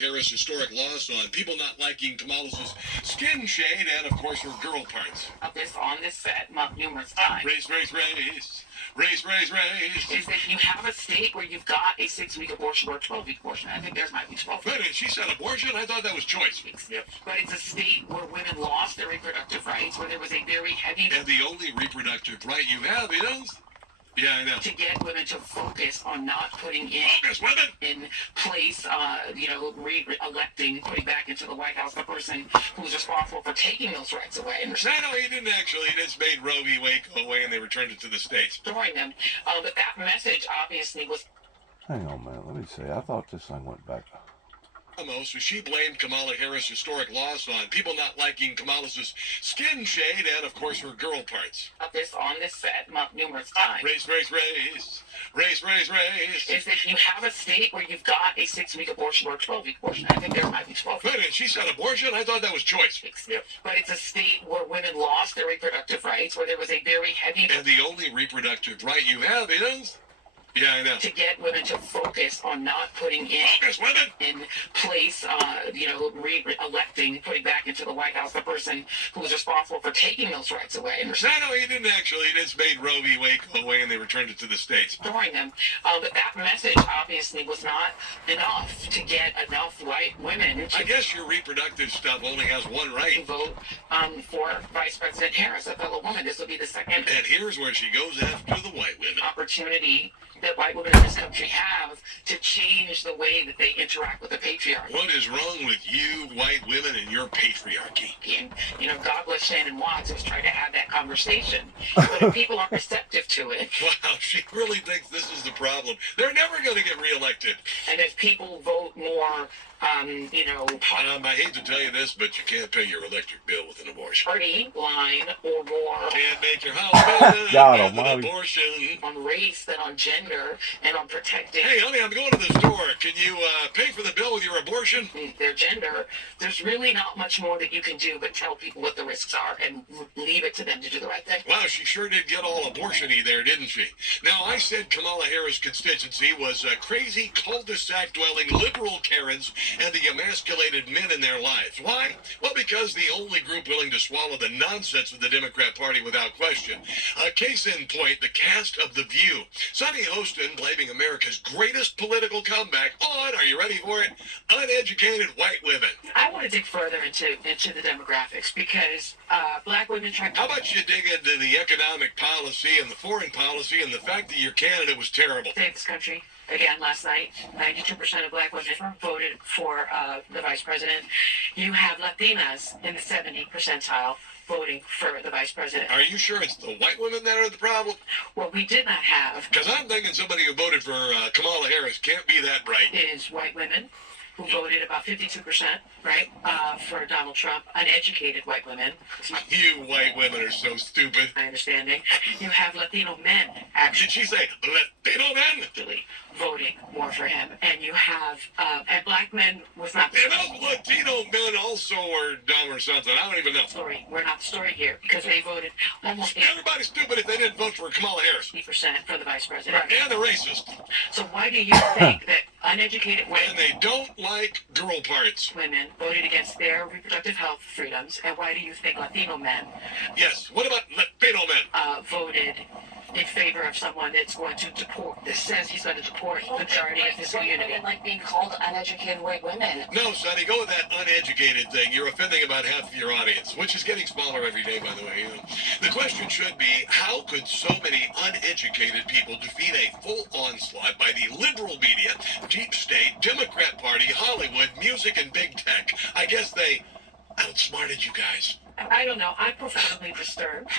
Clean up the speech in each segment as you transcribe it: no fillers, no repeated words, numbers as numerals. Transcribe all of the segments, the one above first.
Harris historic loss on people not liking Kamala's skin shade and, of course, her girl parts. This on this set numerous times. Race, race, race. Race, race, race. Is that you have a state where you've got a 6-week abortion or a 12-week abortion. I think theirs might be 12. Wait a minute, she said abortion? I thought that was choice. Yep. But it's a state where women lost their reproductive rights, where there was a very heavy... And the only reproductive right you have is... Yeah, I know. To get women to focus on not putting in place, re-electing, putting back into the White House the person who's responsible for taking those rights away. And no, he didn't actually. He just made Roe v. Wade go away and they returned it to the states. Destroying them. But that message obviously was... Hang on a minute. Let me see. I thought this thing went back. She blamed Kamala Harris' historic loss on people not liking Kamala's skin shade and, of course, her girl parts. This on this set numerous times. Race, race, race. Race, race, race. Is that you have a state where you've got a 6-week abortion or a 12-week abortion. I think there might be 12. Wait a minute, she said abortion? I thought that was choice. Yep. But it's a state where women lost their reproductive rights, where there was a very heavy... And the only reproductive right you have is... Yeah, I know. To get women to focus on not putting in place, re-electing, putting back into the White House the person who was responsible for taking those rights away. And no, he didn't actually. He just made Roe v. Wade go away and they returned it to the states. Destroying them. But that message obviously was not enough to get enough white women to... I guess your reproductive stuff only has one right. ...vote for Vice President Harris, a fellow woman. This will be the second... And here's where she goes after the white women. ...opportunity that white women in this country have to change the way that they interact with the patriarchy. What is wrong with you, white women, and your patriarchy? And, God bless Shannon Watts, who's trying to have that conversation. But if people aren't receptive to it... Wow, she really thinks this is the problem. They're never going to get reelected. And if people vote more, I hate to tell you this, but you can't pay your electric bill with an abortion. Party line or more. Can't make your house better with an abortion. On race than on gender and on protecting... Hey, honey, I'm going to the store. Can you pay for the bill with your abortion? Their gender. There's really not much more that you can do but tell people what the risks are and leave it to them to do the right thing. Wow, she sure did get all abortion-y there, didn't she? Now, I said Kamala Harris' constituency was crazy, cul-de-sac-dwelling liberal Karens and the emasculated men in their lives. Why? Well, because the only group willing to swallow the nonsense of the Democrat Party without question. Case in point, the cast of The View. Sonny Hostin blaming America's greatest political comeback on, are you ready for it, uneducated white women. I want to dig further into the demographics because black women try... How about you dig into the economic policy and the foreign policy and the fact that your candidate was terrible? Save this country. Again, last night, 92% of black women voted for the vice president. You have Latinas in the 70 percentile voting for the vice president. Are you sure it's the white women that are the problem? Well, we did not have... Because I'm thinking somebody who voted for Kamala Harris can't be that bright. It is white women who voted about 52%, right, for Donald Trump, uneducated white women. You white women are so stupid. My understanding. You have Latino men, actually. Did she say Latino men? Actually voting more for him. And you have, and black men was not... And those Latino men also are dumb or something. I don't even know. Story. We're not the story here because they voted almost... Everybody's stupid if they didn't vote for Kamala Harris. 80% for the vice president. Right. And a racist. So why do you think that uneducated women... And they don't like girl parts. Women voted against their reproductive health freedoms. And why do you think Latino men... Yes. What about Latino men? Voted in favor of someone that's going to deport, that says he's going to deport the majority of his community. Like being called uneducated white women. No, Sonny, go with that uneducated thing. You're offending about half of your audience, which is getting smaller every day, by the way. The question should be, how could so many uneducated people defeat a full onslaught by the liberal media, deep state, Democrat Party, Hollywood, music, and big tech? I guess they outsmarted you guys. I don't know. I'm profoundly disturbed.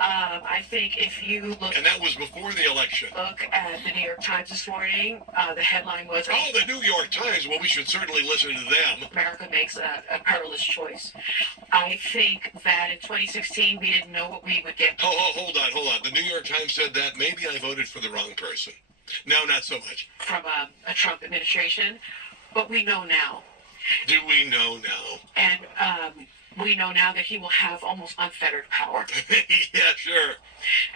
I think if you look... And that was before the election. Look at the New York Times this morning. The headline was... Oh, the New York Times. Well, we should certainly listen to them. America makes a perilous choice. I think that in 2016, we didn't know what we would get. Hold on. The New York Times said that. Maybe I voted for the wrong person. No, not so much. From a Trump administration. But we know now. Do we know now? And we know now that he will have almost unfettered power. Yeah, sure.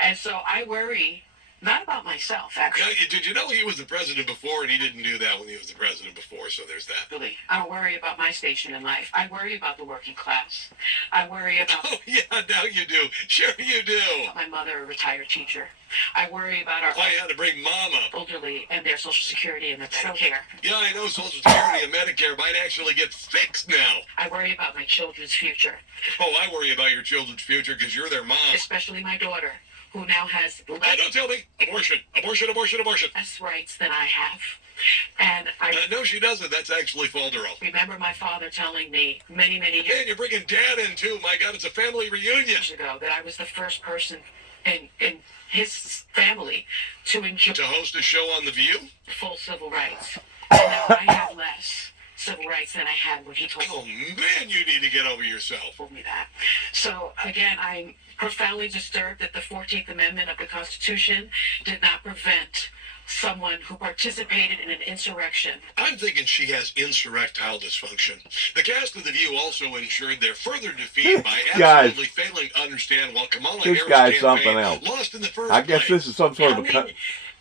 And so I worry Not about myself, Now, actually. did you know he was the president before, and he didn't do that when he was the president before? So there's that. Really, I don't worry about my station in life. I worry about the working class. I worry about Oh yeah, now you do. Sure you do. my mother, a retired teacher. I worry about our I had to bring Mom up. elderly and their Social Security and their Medicare. Yeah, I know Social Security and Medicare might actually get fixed now. I worry about my children's future, Oh, I worry about your children's future because you're their mom. especially my daughter, who now has Oh, don't tell me. Abortion, abortion, abortion, abortion. less rights than I have. And I No, she doesn't. That's actually Falderall. remember my father telling me many, many And years you're bringing Dad in too. My God, it's a family reunion. ago that I was the first person in his family to enjoy To host a show on The View? full civil rights. And now I have less civil rights than I had when he Oh man, you need to get over yourself. told me that. So again, I'm profoundly disturbed that the 14th Amendment of the Constitution did not prevent someone who participated in an insurrection. I'm thinking she has insurrectile dysfunction. The cast of The View also ensured their further defeat by Guys. absolutely failing to understand while Kamala This Harris' guy's campaign something else. lost in the first I guess place. this is some sort of a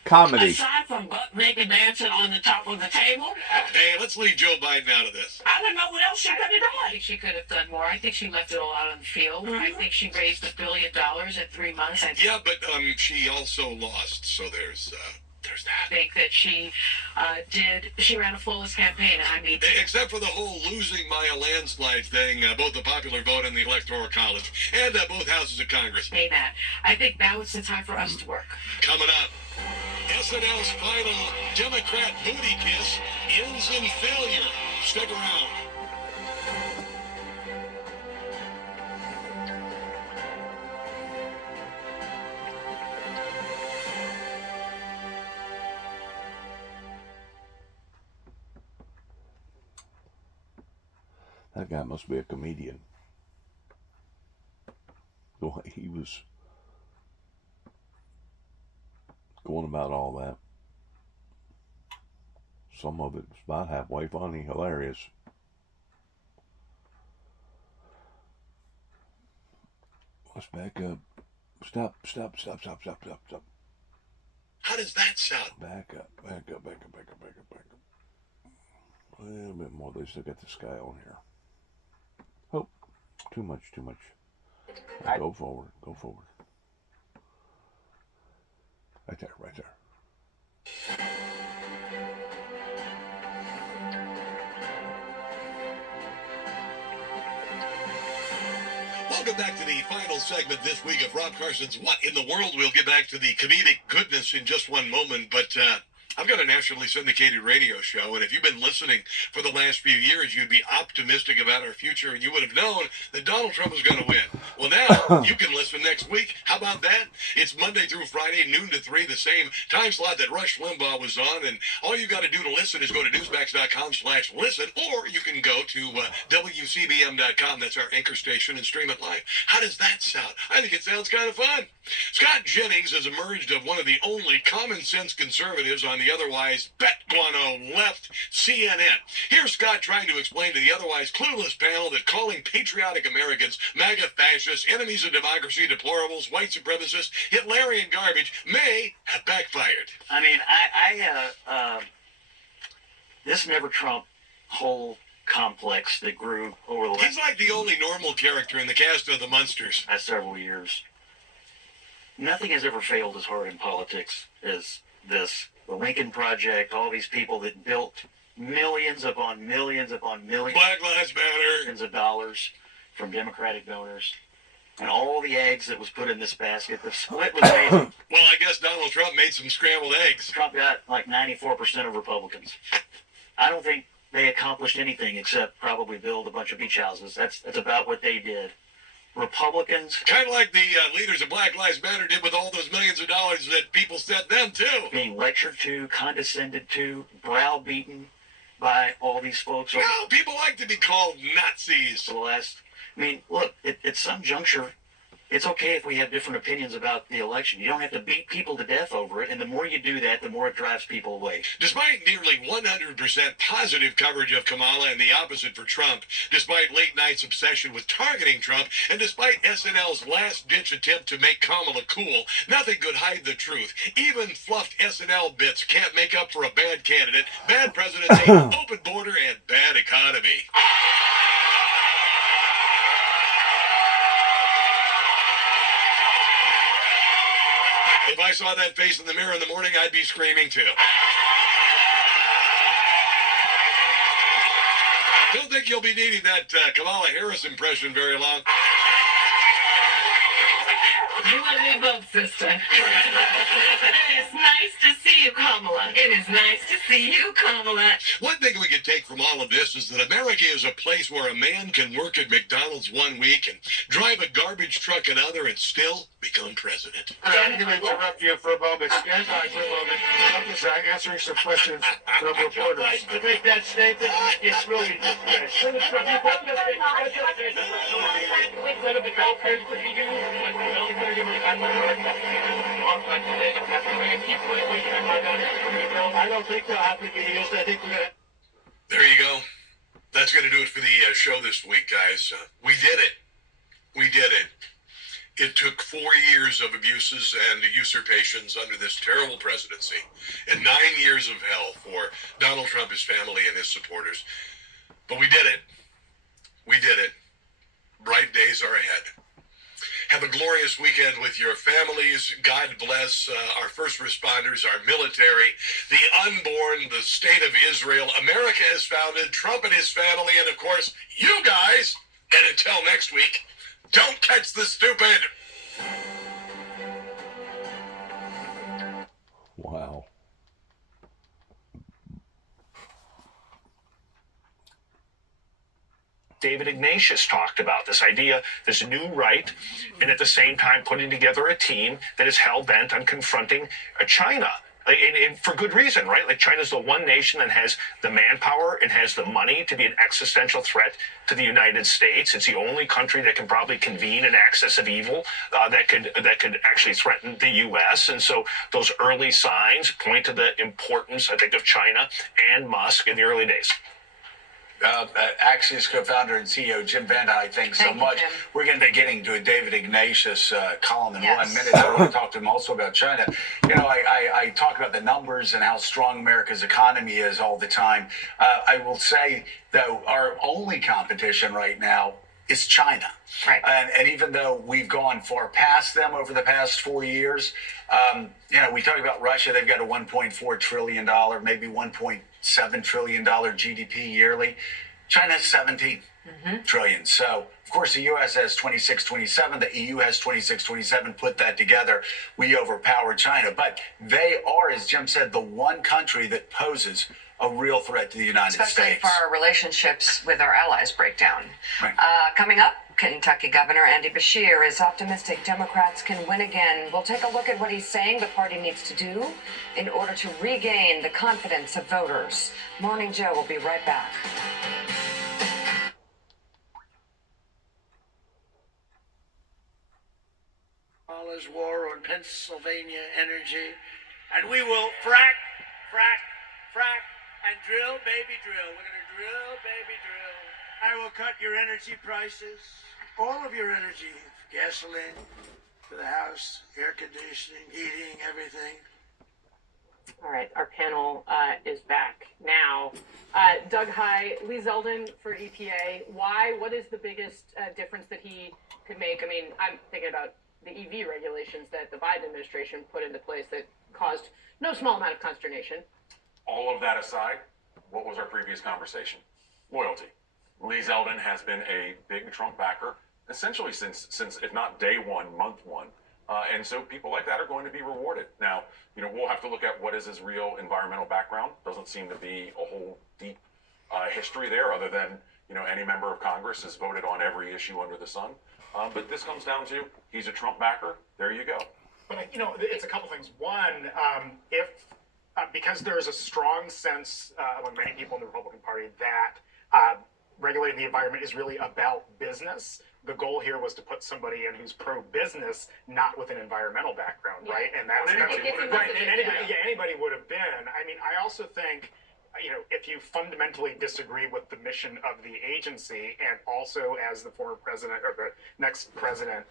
comedy. Aside from butt naked dancing on the top of the table, Hey, let's leave Joe Biden out of this. I don't know what else she could have done. I think she could have done more. I think she left it all out on the field. I think she raised $1 billion in 3 months. I Yeah, but she also lost, so there's that. think that she ran a flawless campaign, and I mean, Except for the whole losing by a landslide thing, both the popular vote and the Electoral College, and both houses of Congress. say that. I think now it's the time for us to work. Coming up, SNL's final Democrat booty kiss ends in failure. Stick around. That guy must be a comedian. The way he was going about all that. Some of it was about halfway funny, hilarious. Let's back up. Stop. How does that sound? Back up. A little bit more. They still got the sky on here. Oh, too much. Go forward. Right there. Welcome back to the final segment this week of Rob Carson's What in the World? We'll get back to the comedic goodness in just one moment, but I've got a nationally syndicated radio show, and if you've been listening for the last few years, you'd be optimistic about our future, and you would have known that Donald Trump was going to win. Well, now you can listen next week. How about that? It's Monday through Friday, noon to 3, the same time slot that Rush Limbaugh was on, and all you got to do to listen is go to newsmax.com/listen, or you can go to WCBM.com. That's our anchor station, and stream it live. How does that sound? I think it sounds kind of fun. Scott Jennings has emerged as one of the only common sense conservatives on the otherwise bet guano left CNN. Here's Scott trying to explain to the otherwise clueless panel that calling patriotic Americans MAGA fascists, enemies of democracy, deplorables, white supremacists, Hitlerian garbage may have backfired. I mean, this Never Trump whole complex that grew over the He's last like the only normal character in the cast of the Munsters. several years. Nothing has ever failed as hard in politics as this. The Lincoln Project, all these people that built millions upon millions upon millions Black Lives Matter. of dollars from Democratic donors, and all the eggs that was put in this basket. The split was made. Well, I guess Donald Trump made some scrambled eggs. Trump got like 94% of Republicans. I don't think they accomplished anything except probably build a bunch of beach houses. That's about what they did. Republicans Kind of like the leaders of Black Lives Matter did with all those millions of dollars that people sent them to. being lectured to, condescended to, browbeaten by all these folks over No, people like to be called Nazis. the last. I mean, look, at some juncture, It's okay if we have different opinions about the election. You don't have to beat people to death over it, and the more you do that, the more it drives people away. Despite nearly 100% positive coverage of Kamala and the opposite for Trump, despite late night's obsession with targeting Trump, and despite SNL's last-ditch attempt to make Kamala cool, nothing could hide the truth. Even fluffed SNL bits can't make up for a bad candidate, bad presidency, open border, and bad economy. If I saw that face in the mirror in the morning, I'd be screaming too. Don't think you'll be needing that Kamala Harris impression very long. You and me both, sister. It's nice to see you, Kamala. It is nice to see you, Kamala. One thing we can take from all of this is that America is a place where a man can work at McDonald's one week and drive a garbage truck another and still become president. I'm going to interrupt you for a moment. Stand by for a moment. I'm just answering some questions from reporters. To make that statement, it's really I don't think they'll have to be used. I think we're going to... There you go. That's going to do it for the show this week, guys. We did it. We did it. It took 4 years of abuses and usurpations under this terrible presidency and 9 years of hell for Donald Trump, his family, and his supporters. But we did it. We did it. Bright days are ahead. Have a glorious weekend with your families. God bless our first responders, our military, the unborn, the state of Israel. America is founded, Trump and his family, and of course, you guys. And until next week, don't catch the stupid. Wow. David Ignatius talked about this idea, this new right, and at the same time putting together a team that is hell-bent on confronting China. And for good reason, right? Like China's the one nation that has the manpower and has the money to be an existential threat to the United States. It's the only country that can probably convene an axis of evil that could actually threaten the U.S. And so those early signs point to the importance, I think, of China and Musk in the early days. Axios co-founder and CEO Jim Van Dyke, thanks so much. Jim. We're going to be getting to a David Ignatius column in Yes. 1 minute. I want to talk to him also about China. You know, I talk about the numbers and how strong America's economy is all the time. I will say, though, our only competition right now is China. Right. And even though we've gone far past them over the past 4 years, you know, we talk about Russia. They've got a $1.4 trillion, maybe $1.7 trillion GDP yearly. China has 17 trillion. So, of course, the U.S. has 26, 27. The EU has 26, 27. Put that together, we overpower China. But they are, as Jim said, the one country that poses a real threat to the United Especially States. for our relationships with our allies break down. Right. Coming up, Kentucky Governor Andy Beshear is optimistic Democrats can win again. We'll take a look at what he's saying the party needs to do in order to regain the confidence of voters. Morning Joe will be right back. Kamala's war on Pennsylvania energy, and we will frack, and drill, baby, drill. We're going to drill, baby, drill. I will cut your energy prices, all of your energy, gasoline for the house, air conditioning, heating, everything. All right, our panel is back now. Doug High, Lee Zeldin for EPA. Why? What is the biggest difference that he could make? I mean, I'm thinking about the EV regulations that the Biden administration put into place that caused no small amount of consternation. All of that aside, what was our previous conversation? Loyalty. Lee Zeldin has been a big Trump backer, essentially since if not day one, month one. And so people like that are going to be rewarded. Now, you know, we'll have to look at what is his real environmental background. Doesn't seem to be a whole deep history there, other than, you know, any member of Congress has voted on every issue under the sun. But this comes down to, he's a Trump backer. There you go. But, you know, it's a couple things. One, because there is a strong sense among many people in the Republican Party that regulating the environment is really about business. The goal here was to put somebody in who's pro-business, not with an environmental background, right? And that's right. And anybody would have been. I mean, I also think, if you fundamentally disagree with the mission of the agency, and also as the former president or the next president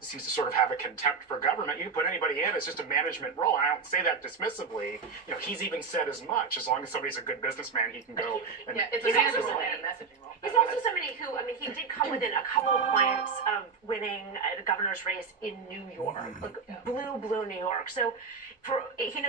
seems to sort of have a contempt for government, you can put anybody in. It's just a management role. And I don't say that dismissively. He's even said as much. As long as somebody's a good businessman, he can go. It's a messaging role. He's also somebody who, he did come within a couple of points of winning the governor's race in New York, blue New York. So,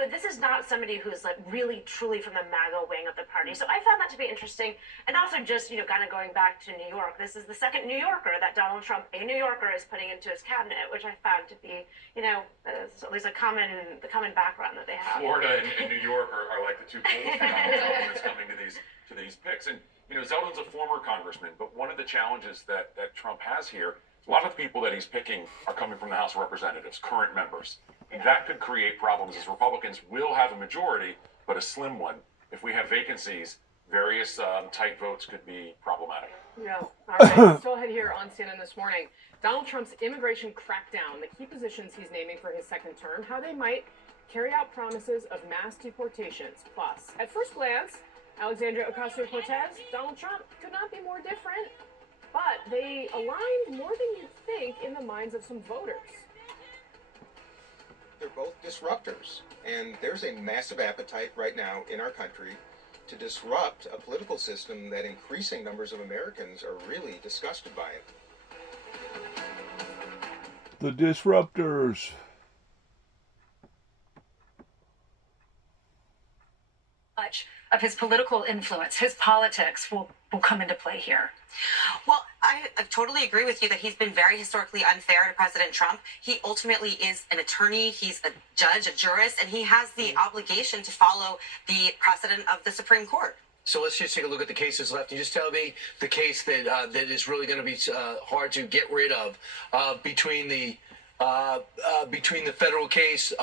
this is not somebody who's really truly from the MAGA wing of the party. So I found that to be interesting. And also just, kind of going back to New York, this is the second New Yorker that Donald Trump, a New Yorker, is putting into his cabinet, which I found to be, there's the common background that they have. Florida and New York are like the two poles for Donald Trump that's coming to these picks. And, Zeldin's a former congressman, but one of the challenges that Trump has here, a lot of the people that he's picking are coming from the House of Representatives, current members. And that could create problems, as Republicans will have a majority, but a slim one. If we have vacancies, various tight votes could be problematic. Yeah. All right. Still ahead here on CNN this morning. Donald Trump's immigration crackdown, the key positions he's naming for his second term, how they might carry out promises of mass deportations. Plus, at first glance, Alexandria Ocasio-Cortez, Donald Trump could not be more different, but they aligned more than you'd think in the minds of some voters. They're both disruptors, and there's a massive appetite right now in our country to disrupt a political system that increasing numbers of Americans are really disgusted by it. The disruptors. Much of his political influence, his politics will come into play here. Well, I totally agree with you that he's been very historically unfair to President Trump. He ultimately is an attorney, he's a judge, a jurist, and he has the obligation to follow the precedent of the Supreme Court. So let's just take a look at the cases left. You just tell me the case that that is really going to be hard to get rid of between the federal case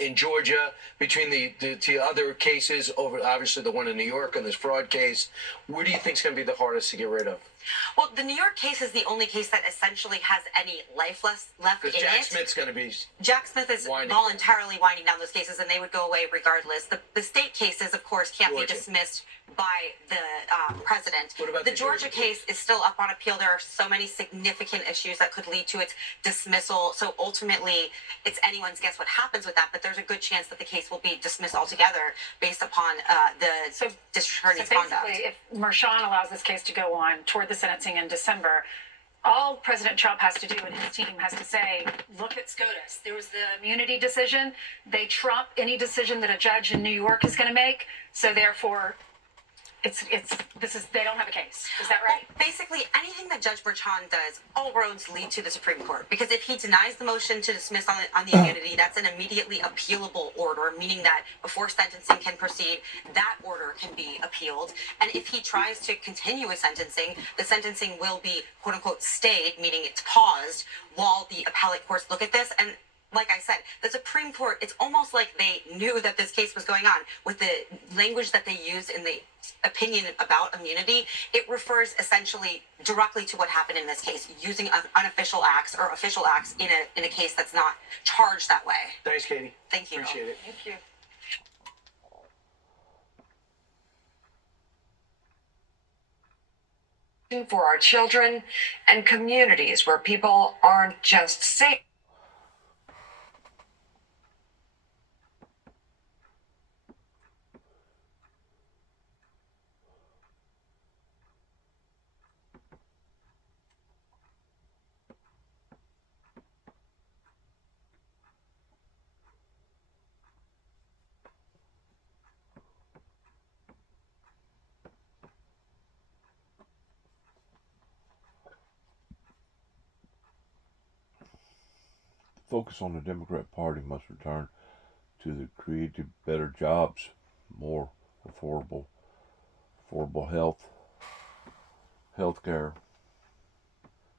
in Georgia, between the other cases over, obviously the one in New York and this fraud case. Where do you think is going to be the hardest to get rid of? Well, the New York case is the only case that essentially has any life left in it. Because Jack Smith's going to be... Jack Smith is voluntarily winding down those cases, and they would go away regardless. The state cases, of course, can't be dismissed by the president. What about the Georgia case is still up on appeal. There are so many significant issues that could lead to its dismissal. So ultimately, it's anyone's guess what happens with that, but there's a good chance that the case will be dismissed altogether based upon the district attorney's conduct. Basically, if Merchan allows this case to go on toward the sentencing in December, all President Trump has to do and his team has to say, look at SCOTUS. There was the immunity decision. They trump any decision that a judge in New York is going to make. So therefore, they don't have a case. Is that right? Well, basically, anything that Judge Merchan does, all roads lead to the Supreme Court. Because if he denies the motion to dismiss on the immunity, that's an immediately appealable order, meaning that before sentencing can proceed, that order can be appealed. And if he tries to continue a sentencing, the sentencing will be, quote unquote, stayed, meaning it's paused, while the appellate courts look at this. And like I said, the Supreme Court, it's almost like they knew that this case was going on. With the language that they use in the opinion about immunity, it refers essentially directly to what happened in this case, using unofficial acts or official acts in a case that's not charged that way. Thanks, Katie. Thank you. Appreciate it. Thank you. For our children and communities where people aren't just safe. Focus on the Democrat Party must return to the creative, better jobs, more affordable health care,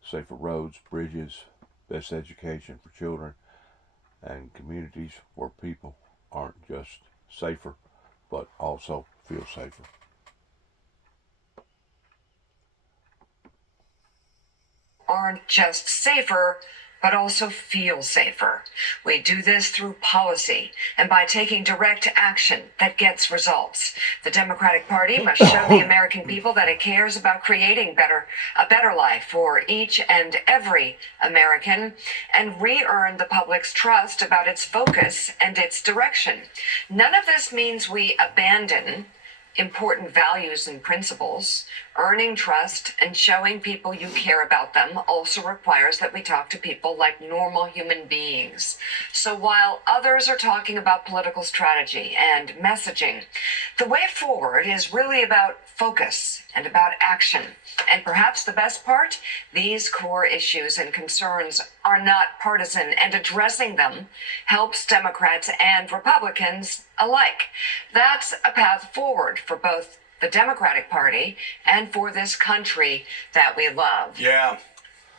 safer roads, bridges, best education for children, and communities where people aren't just safer, but also feel safer. aren't just safer, but also feel safer. We do this through policy and by taking direct action that gets results. The Democratic Party must show the American people that it cares about creating a better life for each and every American and re-earn the public's trust about its focus and its direction. None of this means we abandon important values and principles. Earning trust and showing people you care about them also requires that we talk to people like normal human beings. So while others are talking about political strategy and messaging, the way forward is really about focus and about action. And perhaps the best part, these core issues and concerns are not partisan, and addressing them helps Democrats and Republicans alike. That's a path forward for both the Democratic Party and for this country that we love. Yeah.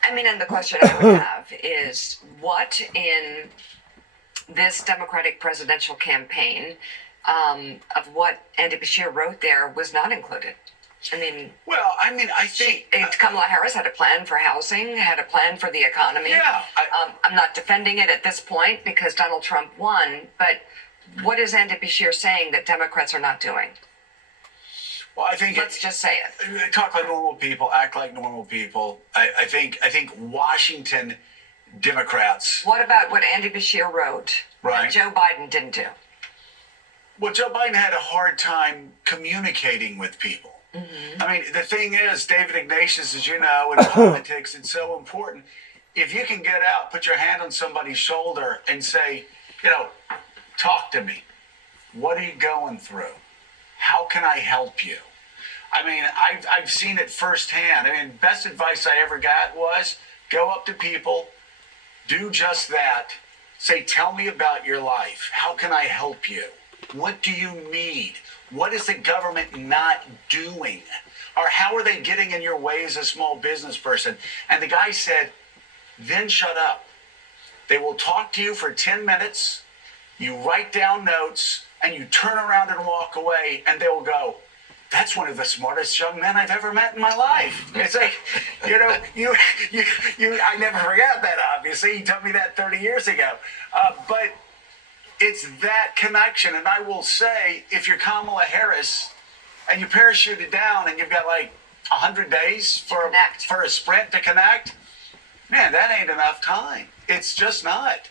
I mean, and the question I would have is, what in this Democratic presidential campaign of what Andy Bashir wrote there was not included? I mean, I think Kamala Harris had a plan for housing, had a plan for the economy. Yeah. I'm not defending it at this point because Donald Trump won, but what is Andy Bashir saying that Democrats are not doing? Well, I think let's just say it. Talk like normal people, act like normal people. I think Washington Democrats. What about what Andy Bashir wrote Right. that Joe Biden didn't do? Well, Joe Biden had a hard time communicating with people. Mm-hmm. I mean, the thing is, David Ignatius, as you know, in politics, it's so important. If you can get out, put your hand on somebody's shoulder and say, talk to me. What are you going through? How can I help you? I mean, I've seen it firsthand. I mean, best advice I ever got was go up to people, do just that, say, tell me about your life. How can I help you? What do you need? What is the government not doing? Or how are they getting in your way as a small business person? And the guy said, then shut up. They will talk to you for 10 minutes. You write down notes and you turn around and walk away and they'll go, that's one of the smartest young men I've ever met in my life. It's like, I never forgot that, obviously. He told me that 30 years ago. But it's that connection. And I will say, if you're Kamala Harris and you parachuted down and you've got like 100 days for a sprint to connect, man, that ain't enough time. It's just not.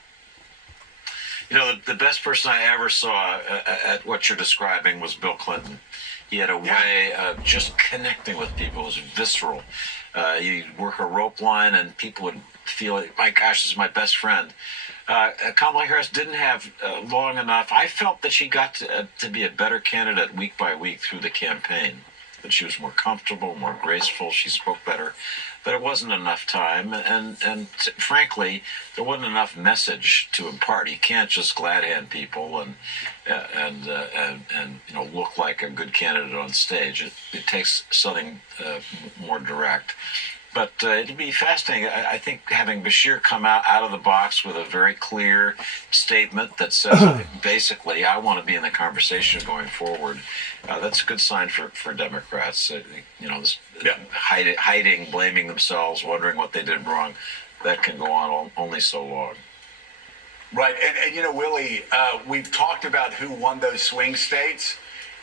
The best person I ever saw at what you're describing was Bill Clinton. He had a way of just connecting with people. It was visceral. You'd work a rope line and people would feel, my gosh, this is my best friend. Kamala Harris didn't have long enough. I felt that she got to be a better candidate week by week through the campaign. That she was more comfortable, more graceful. She spoke better. But it wasn't enough time, and frankly, there wasn't enough message to impart. You can't just glad hand people and look like a good candidate on stage. It takes something more direct. But it'd be fascinating. I think having Bashir come out of the box with a very clear statement that says, basically, I want to be in the conversation going forward. That's a good sign for Democrats. Hiding, blaming themselves, wondering what they did wrong, that can go on only so long. Right. And Willie, we've talked about who won those swing states.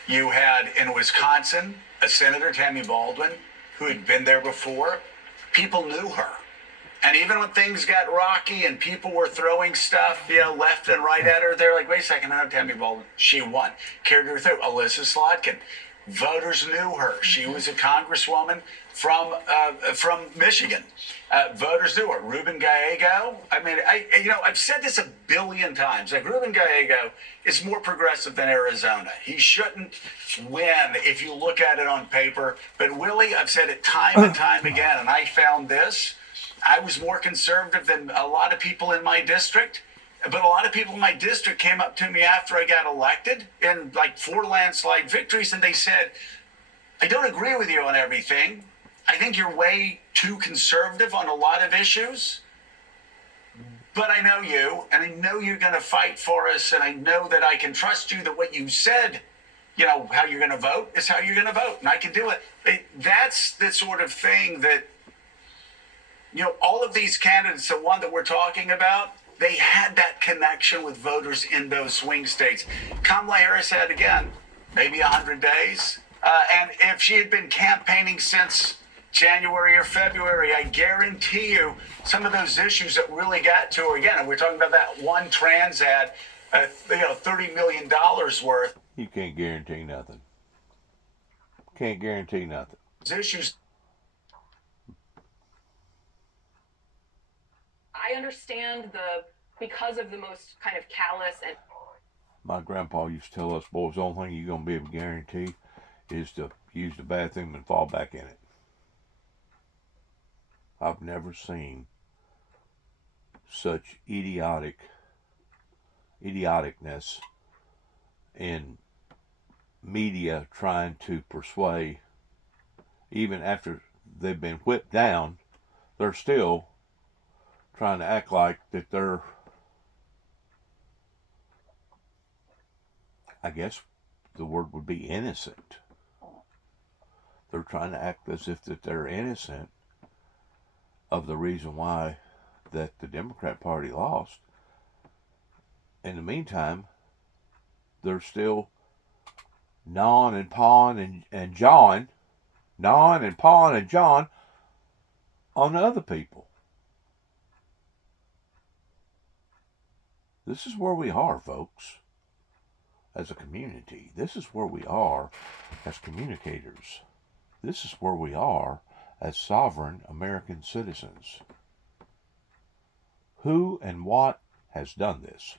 You had in Wisconsin a Senator, Tammy Baldwin, who had been there before. People knew her. And even when things got rocky and people were throwing stuff, left and right at her, they're like, wait a second, I know Tammy Baldwin. She won. Carried her through. Alyssa Slotkin. Voters knew her. She was a congresswoman from Michigan. Voters knew her. Ruben Gallego. I mean, I've said this a billion times. Like, Ruben Gallego is more progressive than Arizona. He shouldn't win if you look at it on paper. But Willie, I've said it time and time again, and I found this. I was more conservative than a lot of people in my district. But a lot of people in my district came up to me after I got elected in like 4 landslide victories, and they said, I don't agree with you on everything. I think you're way too conservative on a lot of issues. But I know you, and I know you're going to fight for us, and I know that I can trust you that what you said, how you're going to vote is how you're going to vote, and I can do it. That's the sort of thing that all of these candidates, the one that we're talking about, they had that connection with voters in those swing states. Kamala Harris had, again, maybe 100 days. And if she had been campaigning since January or February, I guarantee you some of those issues that really got to her, again, and we're talking about that one trans ad, $30 million worth. You can't guarantee nothing. Can't guarantee nothing. Issues. I understand because of the most kind of callous and. My grandpa used to tell us, boys, the only thing you're going to be able to guarantee is to use the bathroom and fall back in it. I've never seen such idioticness in media trying to persuade, even after they've been whipped down, they're still trying to act like that they're, I guess the word would be innocent. They're trying to act as if that they're innocent of the reason why that the Democrat Party lost. In the meantime, they're still gnawing and pawing and jawing on other people. This is where we are, folks. As a community, this is where we are as communicators. This is where we are as sovereign American citizens. Who and what has done this?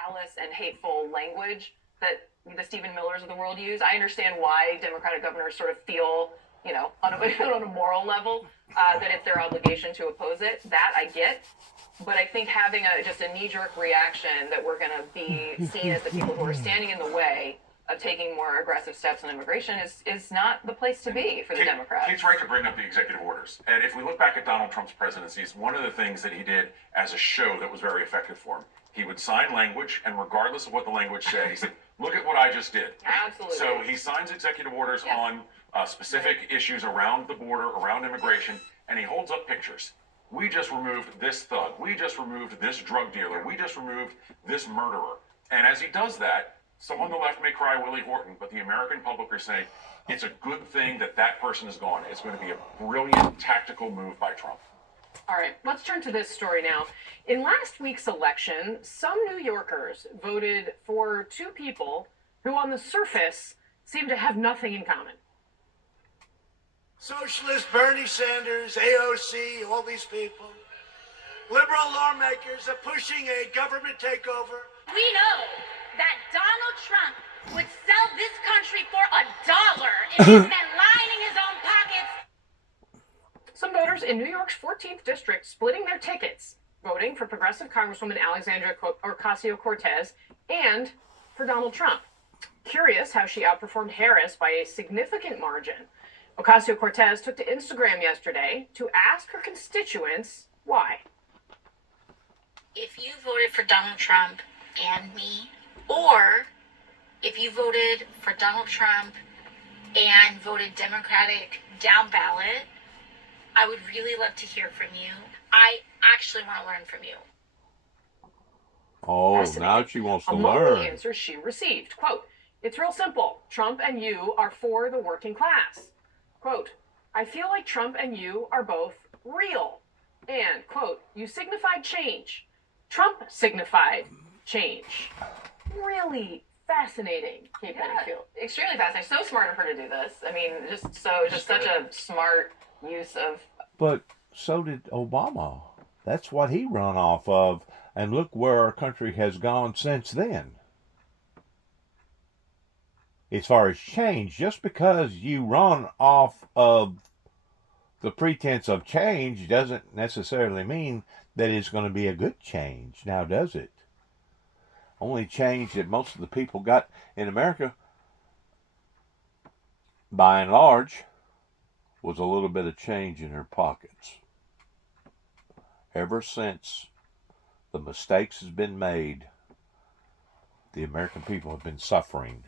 Callous and hateful language that the Stephen Millers of the world use. I understand why Democratic governors sort of feel, on a moral level, that it's their obligation to oppose it. That I get. But I think having just a knee-jerk reaction that we're going to be seen as the people who are standing in the way of taking more aggressive steps on immigration is not the place to be for the Democrats. Kate's right to bring up the executive orders. And if we look back at Donald Trump's presidencies, one of the things that he did as a show that was very effective for him, he would sign language, and regardless of what the language said, he said, look at what I just did. Absolutely. So he signs executive orders on specific issues around the border, around immigration, and he holds up pictures. We just removed this thug. We just removed this drug dealer. We just removed this murderer. And as he does that, some on the left may cry Willie Horton, but the American public are saying it's a good thing that that person is gone. It's going to be a brilliant tactical move by Trump. All right, let's turn to this story now. In last week's election, some New Yorkers voted for two people who on the surface seem to have nothing in common. Socialist Bernie Sanders, AOC, all these people. Liberal lawmakers are pushing a government takeover. We know that Donald Trump would sell this country for $1 if it meant lining his own pockets. Some voters in New York's 14th district splitting their tickets, voting for progressive Congresswoman Alexandria Ocasio-Cortez and for Donald Trump. Curious how she outperformed Harris by a significant margin. Ocasio-Cortez took to Instagram yesterday to ask her constituents why. If you voted for Donald Trump and me, or if you voted for Donald Trump and voted Democratic down ballot, I would really love to hear from you. I actually want to learn from you. Oh, now she wants to Among learn. the answers she received, quote, it's real simple. Trump and you are for the working class. Quote, I feel like Trump and you are both real. And, quote, you signified change. Trump signified change. Really fascinating, Kate Bedingfield. Extremely fascinating. So smart of her to do this. I mean, just such a smart use of. But so did Obama. That's what he run off of. And look where our country has gone since then. As far as change, just because you run off of the pretense of change doesn't necessarily mean that it's going to be a good change. Now, does it? Only change that most of the people got in America, by and large, was a little bit of change in their pockets. Ever since the mistakes has been made, the American people have been suffering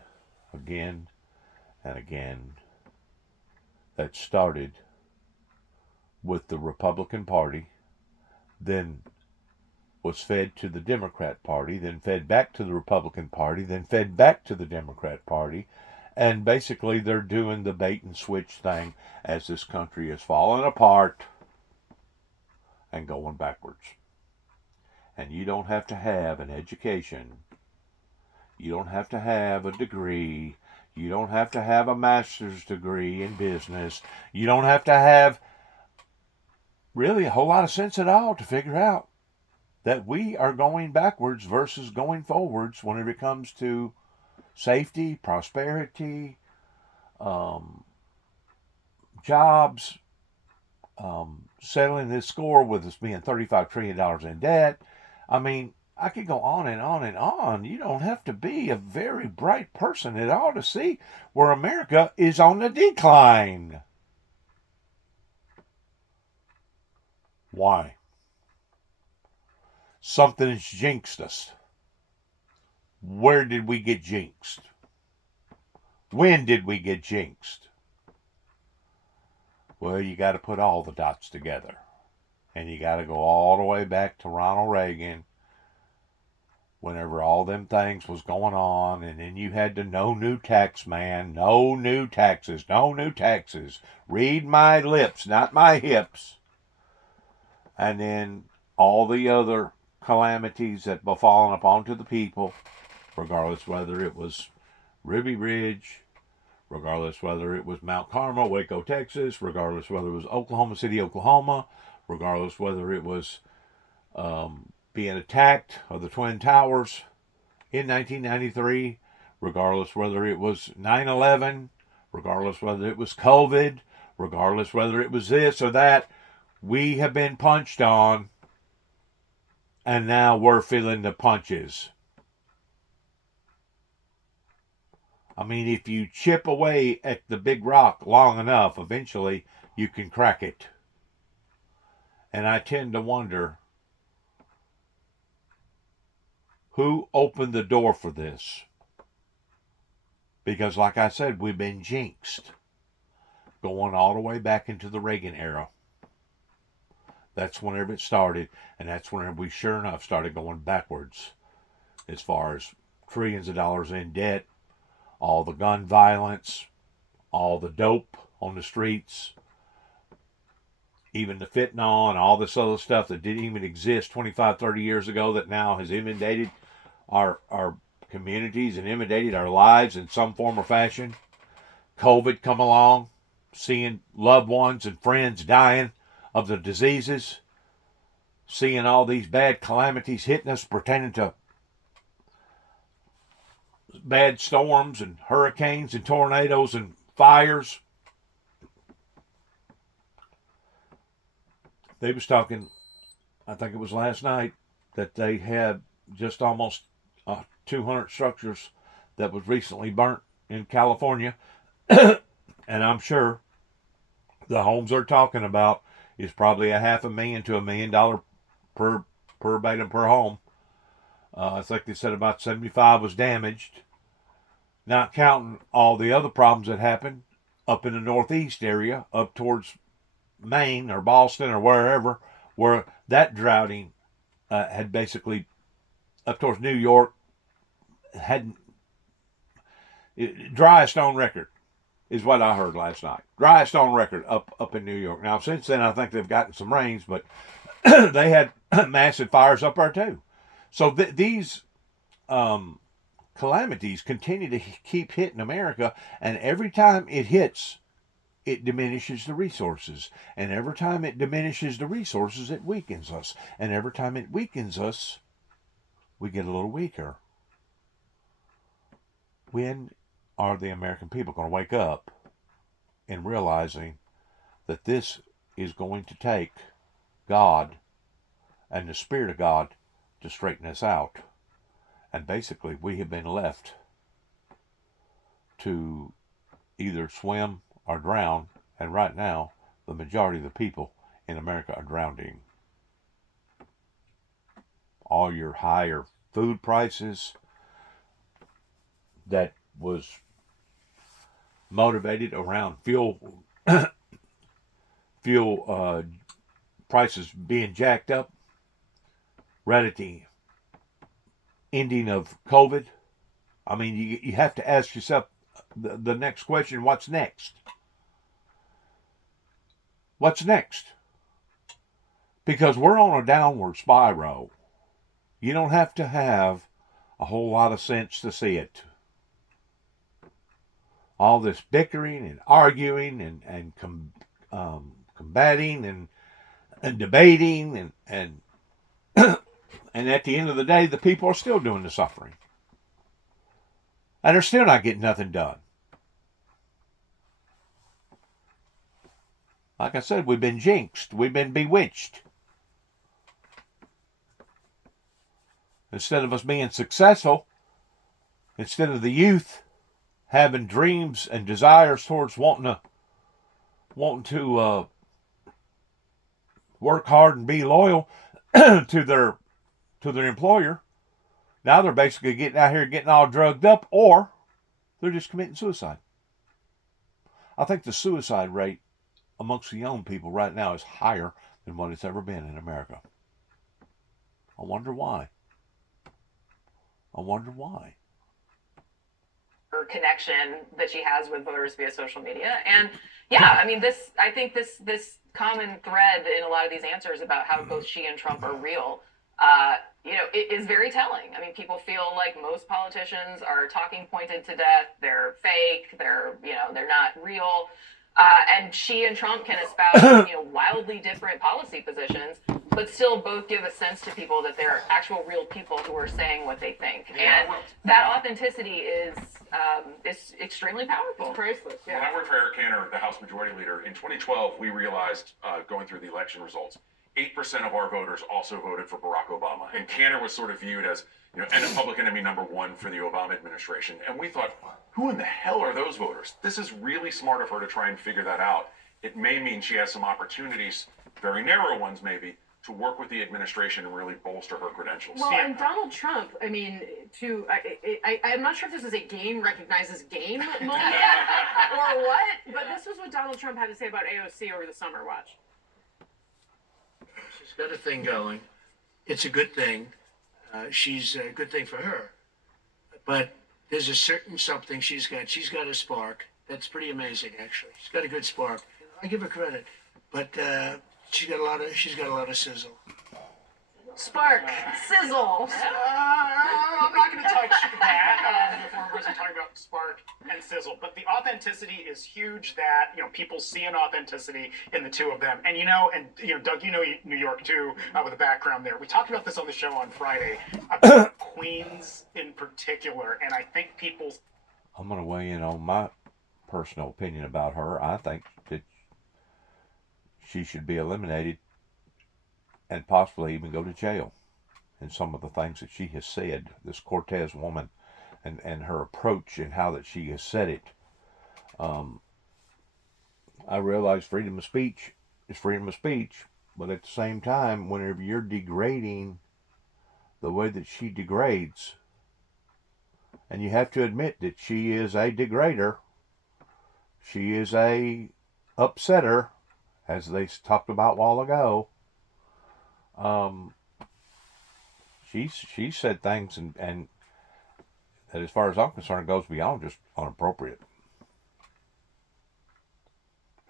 again and again. That started with the Republican Party, then was fed to the Democrat Party, then fed back to the Republican Party, then fed back to the Democrat Party. And basically they're doing the bait and switch thing as this country is falling apart and going backwards. And you don't have to have an education. You don't have to have a degree. You don't have to have a master's degree in business. You don't have to have really a whole lot of sense at all to figure out that we are going backwards versus going forwards whenever it comes to safety, prosperity, jobs, settling this score with us being $35 trillion in debt. I mean, I could go on and on and on. You don't have to be a very bright person at all to see where America is on the decline. Why? Something's jinxed us. Where did we get jinxed? When did we get jinxed? Well, you got to put all the dots together. And you got to go all the way back to Ronald Reagan, whenever all them things was going on, and then you had the no new tax man, no new taxes, no new taxes. Read my lips, not my hips. And then all the other calamities that befallen upon to the people, regardless whether it was Ruby Ridge, regardless whether it was Mount Carmel, Waco, Texas, regardless whether it was Oklahoma City, Oklahoma, regardless whether it was being attacked or the Twin Towers in 1993, regardless whether it was 9/11, regardless whether it was COVID, regardless whether it was this or that, we have been punched on, and now we're feeling the punches. I mean, if you chip away at the big rock long enough, eventually you can crack it. And I tend to wonder who opened the door for this. Because like I said, we've been jinxed. Going all the way back into the Reagan era. That's whenever it started. And that's whenever we sure enough started going backwards. As far as trillions of dollars in debt. All the gun violence. All the dope on the streets. Even the fentanyl and all this other stuff that didn't even exist 25, 30 years ago that now has inundated our communities and inundated our lives in some form or fashion. COVID come along, seeing loved ones and friends dying of the diseases, seeing all these bad calamities hitting us pertaining to bad storms and hurricanes and tornadoes and fires. They was talking, I think it was last night, that they had just almost 200 structures that was recently burnt in California. And I'm sure the homes they're talking about is probably $500,000 to $1 million per bedroom per home. I think they said about 75 was damaged. Not counting all the other problems that happened up in the northeast area, up towards Maine or Boston or wherever, where that droughting had basically, up towards New York, driest on record is what I heard last night. Driest on record up in New York. Now, since then, I think they've gotten some rains, but they had massive fires up there too. So these calamities continue to keep hitting America, and every time it hits, it diminishes the resources. And every time it diminishes the resources, it weakens us. And every time it weakens us, we get a little weaker. When are the American people going to wake up in realizing that this is going to take God and the Spirit of God to straighten us out? And basically, we have been left to either swim or drown, and right now, the majority of the people in America are drowning. All your higher food prices that was motivated around fuel fuel prices being jacked up, right at the ending of COVID. I mean, you have to ask yourself the next question, what's next? What's next? Because we're on a downward spiral. You don't have to have a whole lot of sense to see it. All this bickering and arguing and combating and debating and and at the end of the day, the people are still doing the suffering. And they're still not getting nothing done. Like I said, we've been jinxed. We've been bewitched. Instead of us being successful, instead of the youth having dreams and desires towards wanting to work hard and be loyal to their employer, now they're basically getting out here getting all drugged up, or they're just committing suicide. I think the suicide rate amongst the young people right now is higher than what it's ever been in America. I wonder why. Her connection that she has with voters via social media. And yeah, I mean, I think this common thread in a lot of these answers about how both she and Trump are real, it is very telling. I mean, people feel like most politicians are talking pointed to death. They're fake. They're not real. And she and Trump can espouse, wildly different policy positions, but still both give a sense to people that they're actual real people who are saying what they think. And that authenticity is extremely powerful. It's priceless. Yeah. When I worked for Eric Cantor, the House Majority Leader, in 2012, we realized, going through the election results, 8% of our voters also voted for Barack Obama. And Cantor was sort of viewed as, and public enemy number one for the Obama administration. And we thought, who in the hell are those voters? This is really smart of her to try and figure that out. It may mean she has some opportunities, very narrow ones maybe, to work with the administration and really bolster her credentials. Well, and Donald Trump, I mean, I'm not sure if this is a game recognizes game moment or what, but this was what Donald Trump had to say about AOC over the summer. Watch. She's got a thing going. It's a good thing. She's a good thing for her. But there's a certain something she's got. She's got a spark. That's pretty amazing, actually. She's got a good spark. I give her credit. But she's got a lot of sizzle. Spark, sizzle. I'm not going to touch that before we're talking about spark and sizzle. But the authenticity is huge. That people see an authenticity in the two of them. And Doug, New York too, with a background there. We talked about this on the show on Friday about Queens in particular, and I think people. I'm going to weigh in on my personal opinion about her. I think that she should be eliminated and possibly even go to jail. And some of the things that she has said, this Cortez woman, and her approach and how that she has said it. I realize freedom of speech is freedom of speech, but at the same time, whenever you're degrading the way that she degrades, and you have to admit that she is a degrader, she is a upsetter, as they talked about a while ago. She said things and that, as far as I'm concerned, goes beyond just inappropriate.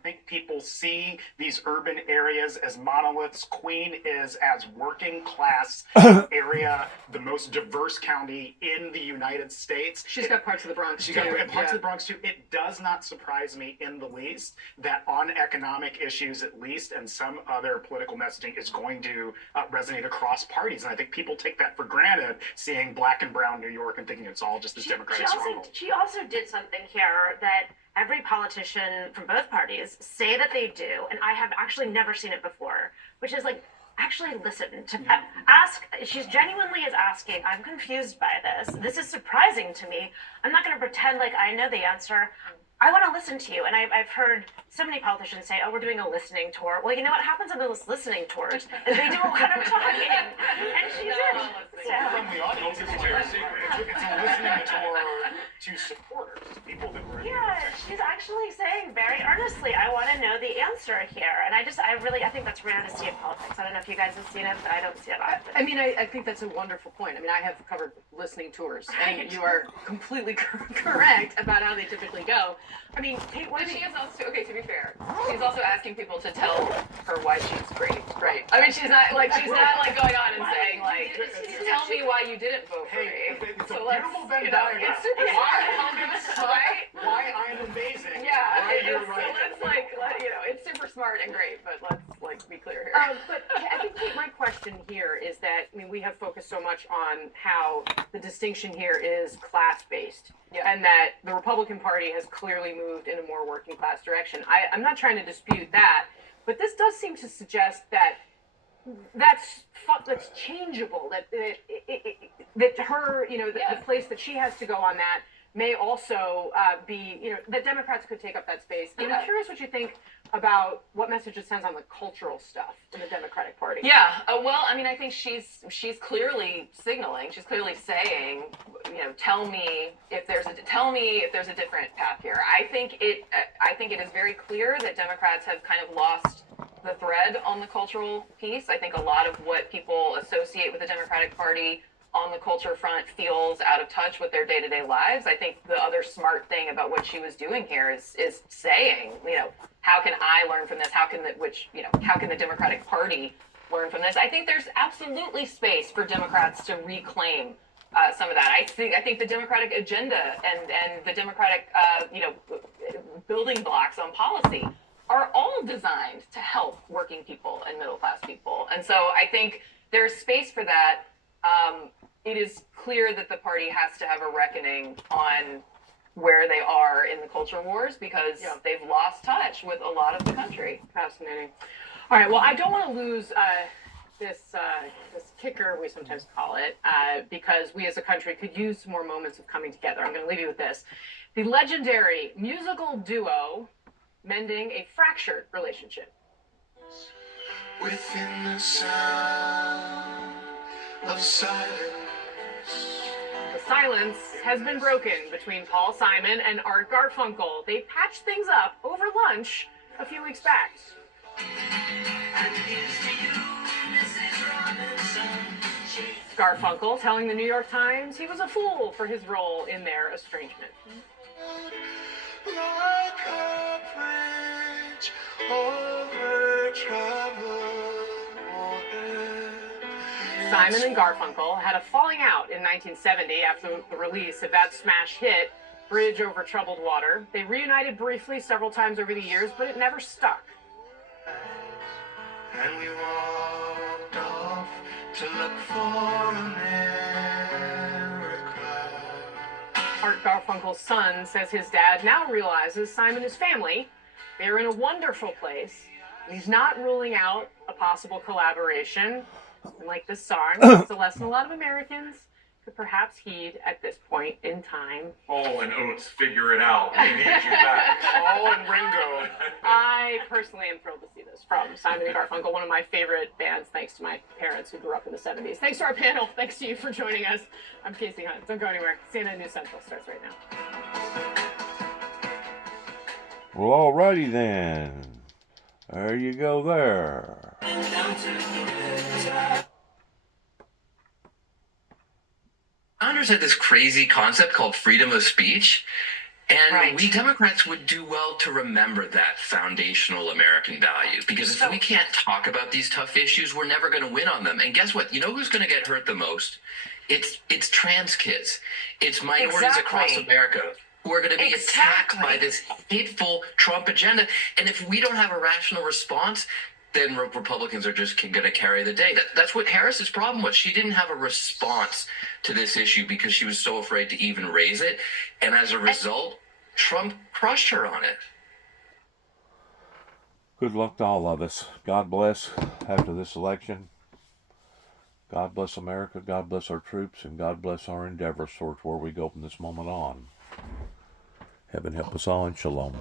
I think people see these urban areas as monoliths. Queen is as working class area, the most diverse county in the United States. She's got parts of the Bronx too. Parts of the Bronx too. It does not surprise me in the least that on economic issues, at least, and some other political messaging is going to resonate across parties. And I think people take that for granted, seeing black and brown New York and thinking it's all just this Democratic stronghold. She also did something here that every politician from both parties say that they do, and I have actually never seen it before, which is actually listen to ask. She genuinely is asking, I'm confused by this. This is surprising to me. I'm not going to pretend like I know the answer. I want to listen to you. And I've heard so many politicians say, oh, we're doing a listening tour. Well, you know what happens on those listening tours is they do a lot of talking. And she did. From the audience, it's a listening tour to supporters, people that were Yeah, she's actually saying very earnestly, I want to know the answer here. And I think that's rare to see in politics. I don't know if you guys have seen it, but I don't see it often. I mean, I think that's a wonderful point. I mean, I have covered listening tours, and you are completely correct about how they typically go. I mean, Kate, what But she is also, okay, to be fair, she's also asking people to tell her why she's great, right? I mean, she's not like going on and saying like, tell me why you didn't vote for me. It's So a beautiful Venn diagram. it's super Why smart, comments suck, right? why I'm amazing, Yeah, why you're so right. let's it's super smart and great, but let's be clear here. But I think, Kate, my question here is that, I mean, we have focused so much on how the distinction here is class-based, and that the Republican Party has clearly moved in a more working-class direction. I'm not trying to dispute that, but this does seem to suggest that that's changeable. That her, the place that she has to go on that may also be, that Democrats could take up that space. And I'm curious what you think about what message it sends on the cultural stuff in the Democratic Party. Yeah. Well, I mean, I think she's clearly signaling. She's clearly saying, tell me if there's a different path here. I think it is very clear that Democrats have kind of lost the thread on the cultural piece. I think a lot of what people associate with the Democratic Party on the culture front feels out of touch with their day-to-day lives. I think the other smart thing about what she was doing here is saying, how can I learn from this? How can the Democratic Party learn from this? I think there's absolutely space for Democrats to reclaim some of that. I think the Democratic agenda and the Democratic building blocks on policy are all designed to help working people and middle-class people. And so I think there's space for that. It is clear that the party has to have a reckoning on where they are in the culture wars because they've lost touch with a lot of the country. Fascinating. All right, well, I don't want to lose this kicker, we sometimes call it, because we as a country could use more moments of coming together. I'm going to leave you with this. The legendary musical duo mending a fractured relationship. Within the sound of silence. The silence has been broken between Paul Simon and Art Garfunkel. They patched things up over lunch a few weeks back. Garfunkel telling the New York Times he was a fool for his role in their estrangement. Like a bridge over troubled water. Simon and Garfunkel had a falling out in 1970 after the release of that smash hit, Bridge Over Troubled Water. They reunited briefly several times over the years, but it never stuck. And we walked off to look for America. Art Garfunkel's son says his dad now realizes Simon is family. They're in a wonderful place. And he's not ruling out a possible collaboration. And like this song, it's a lesson a lot of Americans could perhaps heed at this point in time. Paul and Oates, figure it out. We need you back. Paul and Ringo. I personally am thrilled to see this from Simon and Garfunkel, one of my favorite bands, thanks to my parents who grew up in the 70s. Thanks to our panel. Thanks to you for joining us. I'm Casey Hunt. Don't go anywhere. CNN News Central starts right now. Well, alrighty then. There you go there. Founders had this crazy concept called freedom of speech. And we Democrats would do well to remember that foundational American value. Because if we can't talk about these tough issues, we're never going to win on them. And guess what? You know who's going to get hurt the most? It's trans kids. It's minorities across America who are going to be attacked by this hateful Trump agenda. And if we don't have a rational response, then Republicans are just going to carry the day. That's what Harris's problem was. She didn't have a response to this issue because she was so afraid to even raise it. And as a result, Trump crushed her on it. Good luck to all of us. God bless after this election. God bless America. God bless our troops. And God bless our endeavors towards where we go from this moment on. Heaven help us all and shalom.